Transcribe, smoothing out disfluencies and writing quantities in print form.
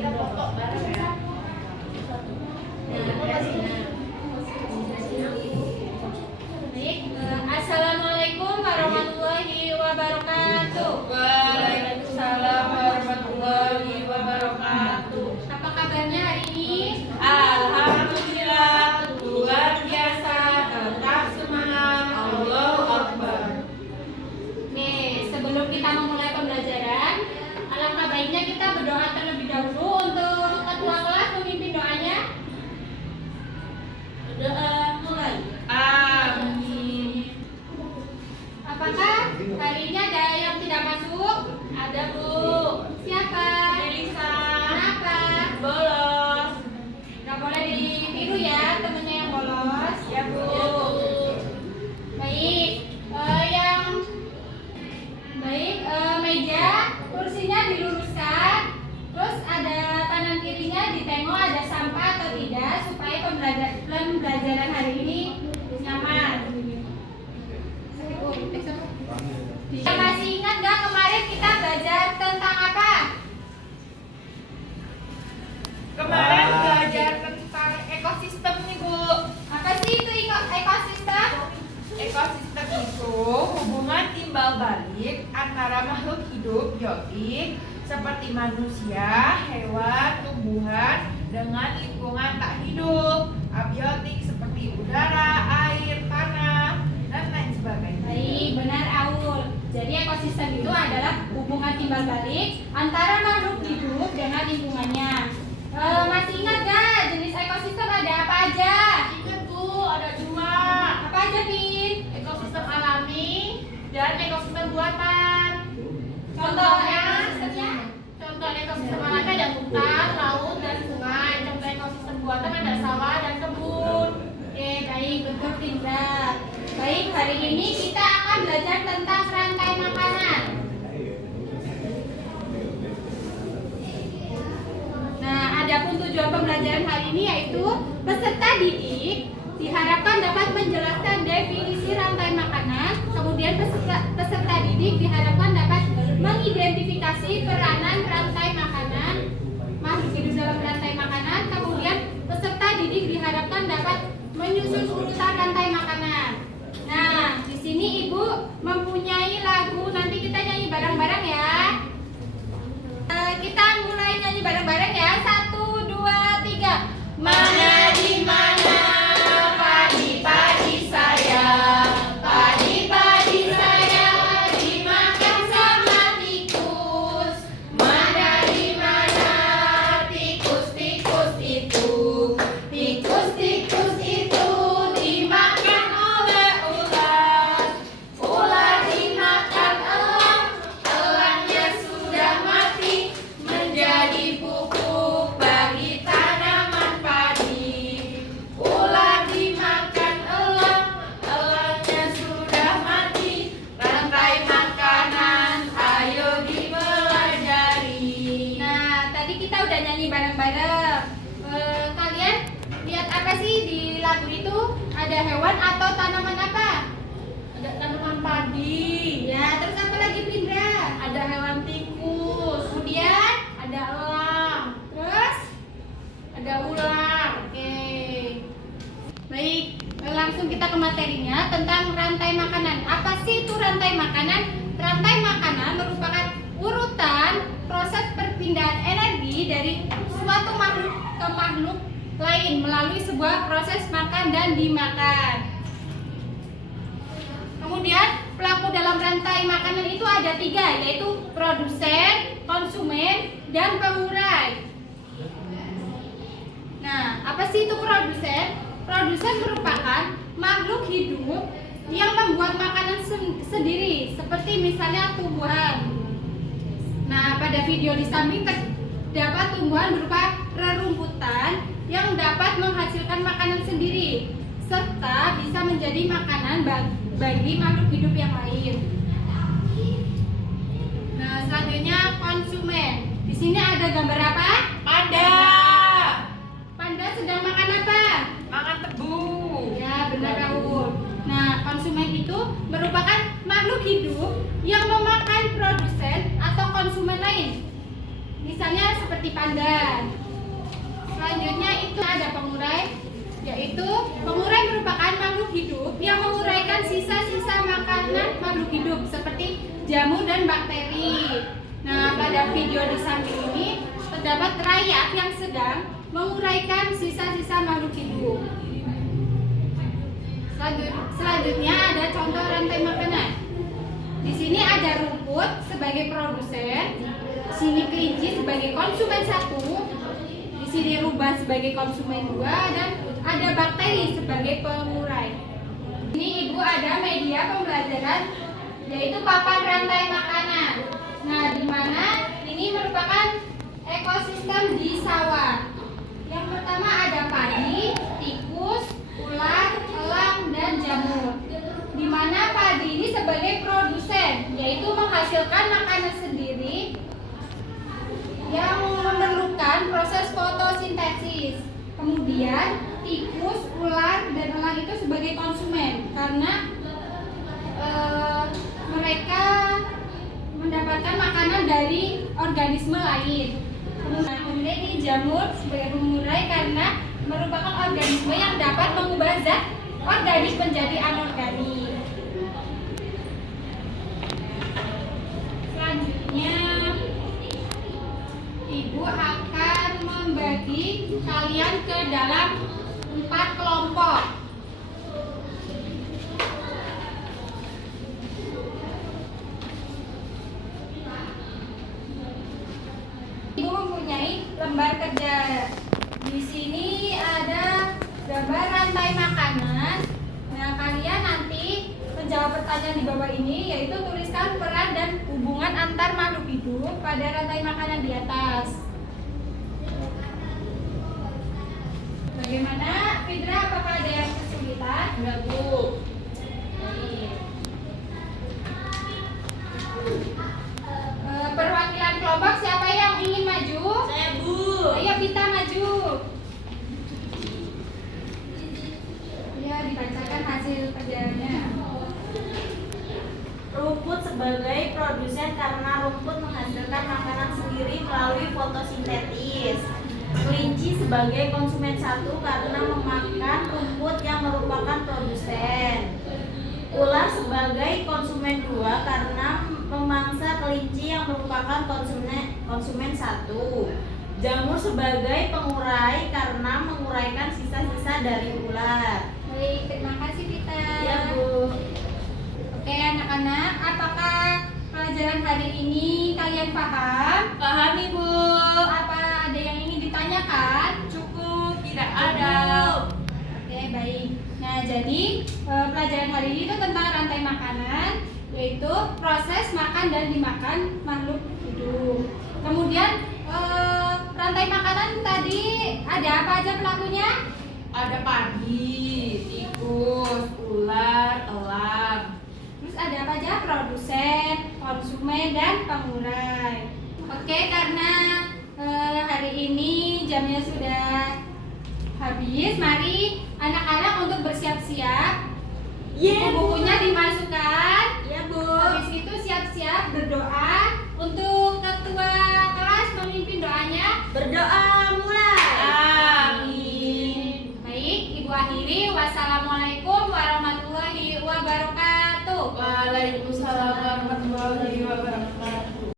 kita foto bareng ya. Assalamualaikum warahmatullahi wabarakatuh. Waalaikumsalam warahmatullahi wabarakatuh. Apa kabarnya hari ini? Alhamdulillah, luar biasa, tetap semangat, Allahu Akbar. Nih, sebelum kita memulai pembelajaran, alangkah baiknya kita berdoa terlebih dahulu untuk ketua kelas memimpin doanya. Berdoa mulai. Amin. Apakah hari ini ada yang tidak masuk? Ada Bu. Siapa? Elisa. Kenapa? Bolos. Gak boleh ditiru ya temennya yang bolos. Ya Bu. Baik, meja, kursinya diluruskan. Terus ada kanan kirinya ditengok ada sampah atau tidak supaya pembelajaran hari ini nyaman. Masih ingat gak kemarin kita belajar tentang apa? Kemarin belajar tentang ekosistem nih Bu. Apa sih itu ekosistem? Ekosistem itu hubungan timbal balik antara makhluk hidup biotik seperti manusia, hewan, tumbuhan dengan lingkungan tak hidup abiotik seperti udara, air, tanah, dan lain sebagainya. Baik, benar Aul. Jadi ekosistem itu adalah hubungan timbal balik antara makhluk hidup dengan lingkungannya. Masih ingat gak jenis ekosistem ada apa aja? Ingat Bu, ada dua, Apa aja, Bin? ekosistem alami dan ekosistem buatan. Contohnya? Contoh ekosistem alami ada hutan, laut, dan sungai. Contoh ekosistem buatan ada sawah dan kebun. Oke, baik, betul Tindra. Baik, hari ini kita akan belajar tentang rantai makanan. Nah, adapun tujuan pembelajaran hari ini yaitu peserta didik diharapkan dapat menjelaskan definisi rantai makanan. Kemudian peserta didik diharapkan dapat mengidentifikasi peranan rantai makanan, makhluk hidup dalam rantai makanan. Kemudian peserta didik diharapkan dapat menyusun urutan rantai makanan. Nah, di sini Ibu mempunyai lagu, nanti kita nyanyi bareng-bareng ya. Kita mulai nyanyi bareng-bareng ya. 1, 2, 3. Mana di mana padi-padi saya, padi-padi saya dimakan sama tikus. Mana di mana tikus-tikus itu, tikus-tikus itu dimakan oleh ular. Ular dimakan elang, elangnya sudah mati menjadi pupuk bagi tanaman padi. Ular dimakan elang, elangnya sudah mati. Rantai makanan, ayo dipelajari. Nah, tadi kita udah nyanyi bareng-bareng. Kalian lihat apa sih di lagu itu? Ada hewan atau tanaman apa? Ada tanaman padi, Ya, terus apa lagi Pindra? ada hewan tikus, Kemudian, ada elang, terus ada ular. oke. Baik, langsung kita ke materinya tentang rantai makanan. Apa sih itu rantai makanan? Rantai makanan merupakan urutan proses perpindahan energi dari suatu makhluk ke makhluk lain melalui sebuah proses makan dan dimakan. Kemudian pelaku dalam rantai makanan itu ada 3, yaitu produsen, konsumen, dan pengurai. Nah, apa sih itu produsen? Produsen merupakan makhluk hidup yang membuat makanan sendiri, seperti misalnya tumbuhan. Nah, pada video di samping terdapat tumbuhan berupa rerumputan yang dapat menghasilkan makanan sendiri, serta bisa menjadi makanan bagi makhluk hidup yang lain. Nah, selanjutnya konsumen. Di sini ada gambar apa? Panda, Panda sedang makan apa? makan tebu. Ya, benar Raul. Nah, konsumen itu merupakan makhluk hidup yang memakan produsen atau konsumen lain. Misalnya seperti pandan. Selanjutnya itu ada pengurai, yaitu pengurai merupakan makhluk hidup yang menguraikan sisa-sisa makanan makhluk hidup seperti jamur dan bakteri. Nah, pada video di samping ini terdapat rayap yang sedang menguraikan sisa-sisa makhluk hidup. Selanjutnya ada contoh rantai makanan. Di sini ada rumput sebagai produsen, di sini kelinci sebagai konsumen 1, di sini rubah sebagai konsumen 2, dan ada bakteri sebagai pengurai. Ini Ibu ada media pembelajaran, yaitu papan rantai makanan. Nah, di mana ini merupakan ekosistem di sawah. Yang pertama ada padi, tikus, ular, elang, dan jamur. Di mana padi ini sebagai produsen, yaitu menghasilkan makanan sendiri yang memerlukan proses fotosintesis. Kemudian tikus, ular, dan elang itu sebagai konsumen karena mereka mendapatkan makanan dari organisme lain. Kemudian ini jamur sebagai pengurai karena merupakan organisme yang dapat mengubah zat organik menjadi anorganik. Selanjutnya, Ibu akan membagi kalian ke dalam 4 kelompok. Ibu mempunyai lembar kerja. Di sini ada gambar rantai makanan. Nah, kalian nanti menjawab pertanyaan di bawah ini, yaitu tuliskan peran dan hubungan antar makhluk hidup pada rantai makanan di atas. Bagaimana, Fidra? Apakah ada yang kesulitan? Enggak, Bu. Perwakilan kelompok siapa yang ingin maju? Saya, Bu. Ayo kita maju. Ya, dibacakan hasil kerjanya. Rumput sebagai produsen karena rumput menghasilkan makanan sendiri melalui fotosintesis. Kelinci sebagai konsumen 1 karena memakan rumput yang merupakan produsen. Ular sebagai konsumen 2 karena memangsa kelinci yang merupakan konsumen 1. Jamur sebagai pengurai karena menguraikan sisa-sisa dari ular. Baik, terima kasih Tita. Ya, Bu. Oke anak-anak, apakah pelajaran hari ini kalian paham? Paham, Ibu. Apa ada yang ingin ditanyakan? Cukup, tidak ada. Oke, baik. Nah, jadi pelajaran hari ini itu tentang rantai makanan, yaitu proses makan dan dimakan makhluk hidup. Kemudian rantai makanan tadi ada apa aja pelakunya? Ada padi, tikus, ular, elang. Terus ada apa aja? Produsen, konsumen, dan pengurai. Oke, karena hari ini jamnya sudah habis, mari anak-anak untuk bersiap-siap. Iya, Bu. Bukunya dimasukkan. Ya, Bu. Habis itu siap-siap berdoa